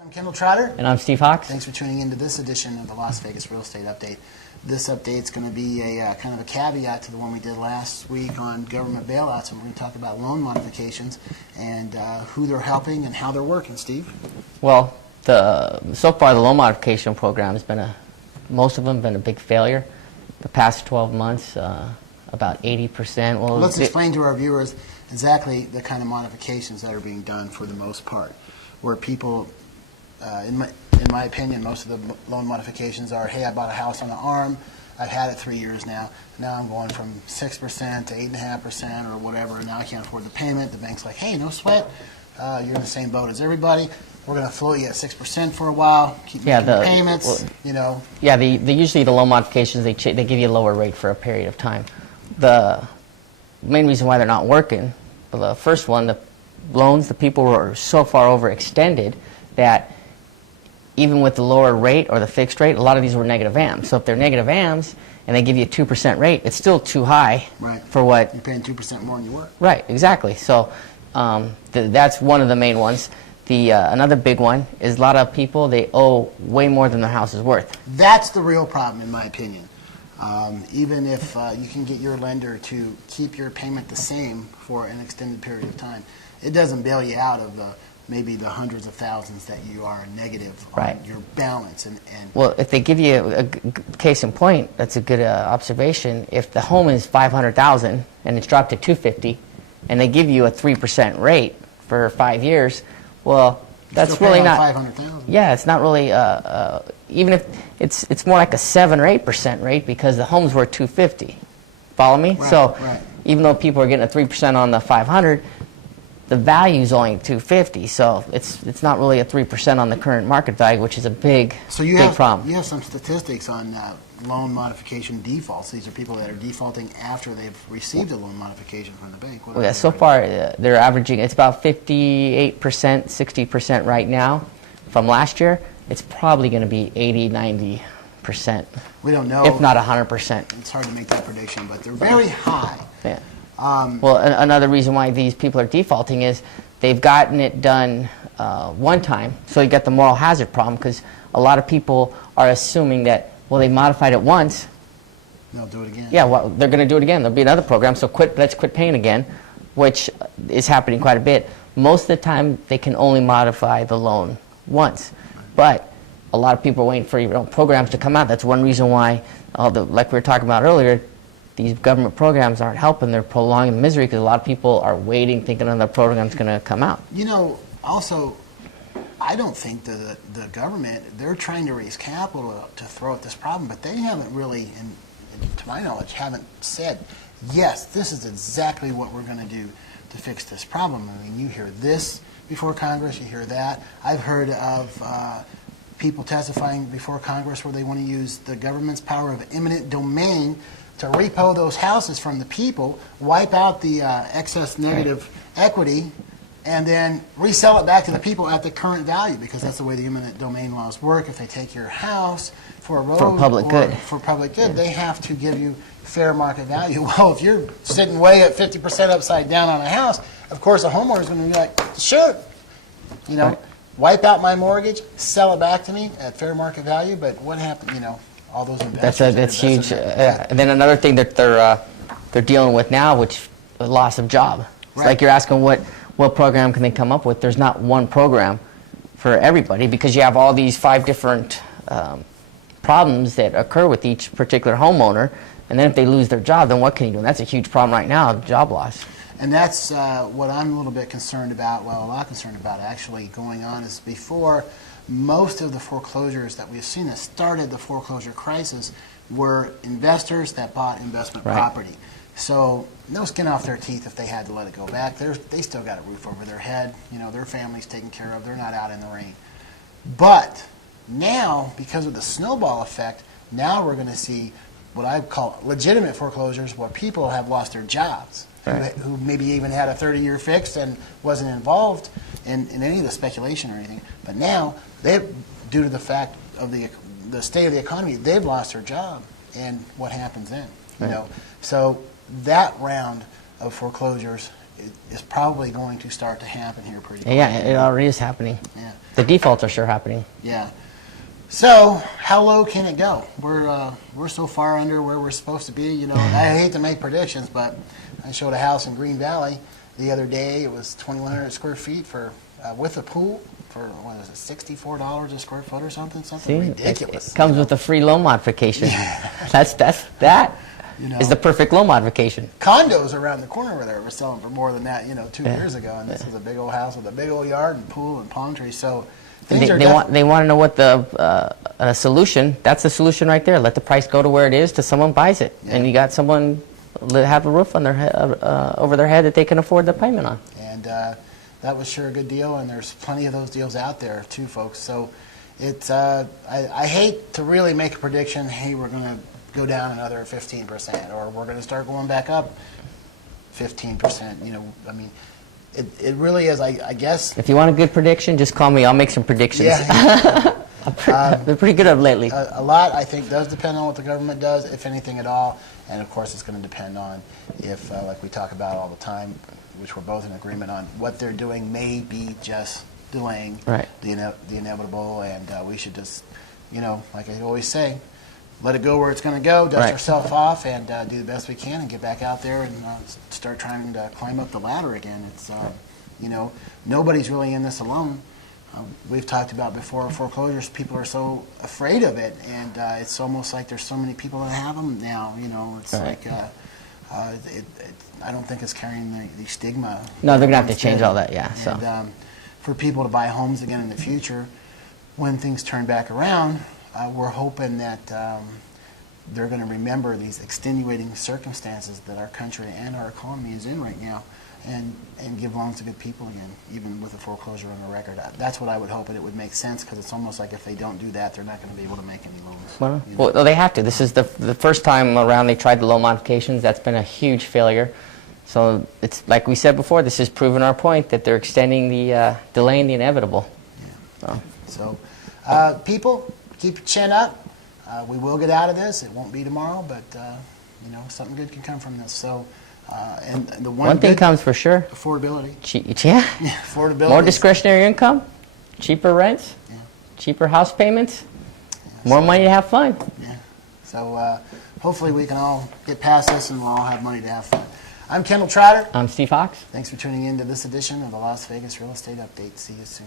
I'm Kendall Trotter. And I'm Steve Hawks. Thanks for tuning into this edition of the Las Vegas Real Estate Update. This update's going to be a kind of a caveat to the one we did last week on government bailouts, and we're going to talk about loan modifications and who they're helping and how they're working. Steve? Well, so far the loan modification program has been most of them have been a big failure. The past 12 months, about 80%. Well, let's explain to our viewers exactly the kind of modifications that are being done for the most part, where people, in my opinion, most of the loan modifications are, hey, I bought a house on the arm, I've had it 3 years now I'm going from 6% to 8.5% or whatever, and now I can't afford the payment. The bank's like, hey, no sweat, you're in the same boat as everybody. We're going to float you at 6% for a while, keep making the payments, well, you know. Yeah, usually the loan modifications, they give you a lower rate for a period of time. The main reason why they're not working, the first one, the loans, the people were so far overextended that even with the lower rate or the fixed rate, a lot of these were negative AMs. So if they're negative AMs and they give you a 2% rate, it's still too high for what... You're paying 2% more than you were. Right, exactly. So that's one of the main ones. Another big one is a lot of people, they owe way more than their house is worth. That's the real problem, in my opinion. Even if you can get your lender to keep your payment the same for an extended period of time, it doesn't bail you out of maybe the hundreds of thousands that you are negative on your balance. Well, if they give you a case in point, that's a good observation. If the home is $500,000 and it's dropped to $250,000, and they give you a 3% rate for 5 years, well, that's really not $500,000. Yeah, it's not really even if it's more like a 7 or 8% rate because the home's worth $250,000. Follow me? Right. Even though people are getting a 3% on the 500, the value's only $250,000. So it's not really a 3% on the current market value, which is a big problem. You have some statistics on loan modification defaults. These are people that are defaulting after they've received a loan modification from the bank. Well, yeah, so far they're averaging, it's about 58%, 60% right now. From last year, it's probably going to be 80, 90%. We don't know. If not 100%. It's hard to make that prediction, but they're very high. Yeah. Well, another reason why these people are defaulting is they've gotten it done one time, so you get the moral hazard problem because a lot of people are assuming that, well, they modified it once. They'll do it again. Yeah, well, they're going to do it again. There'll be another program, so let's quit paying again, which is happening quite a bit. Most of the time, they can only modify the loan once, but a lot of people are waiting for programs to come out. That's one reason why, like we were talking about earlier, these government programs aren't helping. They're prolonging the misery because a lot of people are waiting, thinking another program's going to come out. You know, also, I don't think the government, they're trying to raise capital to throw at this problem, but they haven't really, to my knowledge, haven't said, yes, this is exactly what we're going to do to fix this problem. I mean, you hear this before Congress, you hear that. I've heard of people testifying before Congress where they want to use the government's power of eminent domain to repo those houses from the people, wipe out the excess negative equity, and then resell it back to the people at the current value, because that's the way the eminent domain laws work. If they take your house for a road for public good, they have to give you fair market value. Well, if you're sitting way at 50% upside down on a house, of course a homeowner's going to be like, sure, wipe out my mortgage, sell it back to me at fair market value, but what happened, all those investors. That's huge. And then another thing that they're dealing with now, which is loss of job. It's like you're asking what program can they come up with. There's not one program for everybody because you have all these 5 different problems that occur with each particular homeowner. And then if they lose their job, then what can you do? And that's a huge problem right now, job loss. And that's what I'm a little bit concerned about, well, a lot concerned about actually going on is before most of the foreclosures that we've seen that started the foreclosure crisis were investors that bought investment property. So no skin off their teeth if they had to let it go back. They still got a roof over their head. Their family's taken care of. They're not out in the rain. But now, because of the snowball effect, now we're going to see what I call legitimate foreclosures where people have lost their jobs. Who maybe even had a 30-year fix and wasn't involved in any of the speculation or anything. But now, due to the fact of the state of the economy, they've lost their job. And what happens then? So that round of foreclosures is probably going to start to happen here pretty quickly. Yeah, it already is happening. Yeah. The defaults are sure happening. Yeah. So how low can it go? We're so far under where we're supposed to be. You know, I hate to make predictions, but I showed a house in Green Valley the other day. It was 2,100 square feet for with a pool for what is it, $64 a square foot or something? Something See, ridiculous. it comes with a free loan modification. That You know, is the perfect loan modification. condos around the corner over there were selling for more than that, 2 years ago, and this is a big old house with a big old yard and pool and palm trees. So things are They want to know what the solution. That's the solution right there. Let the price go to where it is till someone buys it, and you got someone have a roof on their head, over their head that they can afford the payment on. And that was sure a good deal, and there's plenty of those deals out there too, folks. So it's I hate to really make a prediction. Hey, we're going to go down another 15%, or we're going to start going back up 15%. I mean, it really is. I guess. If you want a good prediction, just call me. I'll make some predictions. Yeah. They're pretty good at lately. A lot, I think, does depend on what the government does, if anything at all. And, of course, it's going to depend on if, like we talk about all the time, which we're both in agreement on, what they're doing may be just delaying the inevitable. And we should just, like I always say, let it go where it's going to go, dust ourselves off, and do the best we can and get back out there and start trying to climb up the ladder again. It's, nobody's really in this alone. We've talked about before foreclosures. People are so afraid of it, and it's almost like there's so many people that have them now. It's like I don't think it's carrying the stigma. No, they're going to have to change all that. Yeah. So And for people to buy homes again in the future, when things turn back around, we're hoping that they're going to remember these extenuating circumstances that our country and our economy is in right now, and give loans to good people again, even with a foreclosure on the record. That's what I would hope, and it would make sense, because it's almost like if they don't do that, they're not going to be able to make any loans. Well, they have to. This is the first time around they tried the loan modifications. That's been a huge failure. So it's like we said before, this has proven our point that they're extending delaying the inevitable. Yeah. So people, keep your chin up. We will get out of this. It won't be tomorrow, but something good can come from this. So, and the one thing comes for sure: affordability. Yeah, affordability. More discretionary income, cheaper rents, cheaper house payments, more money to have fun. Yeah. So hopefully we can all get past this, and we'll all have money to have fun. I'm Kendall Trotter. I'm Steve Hawks. Thanks for tuning in to this edition of the Las Vegas Real Estate Update. See you soon.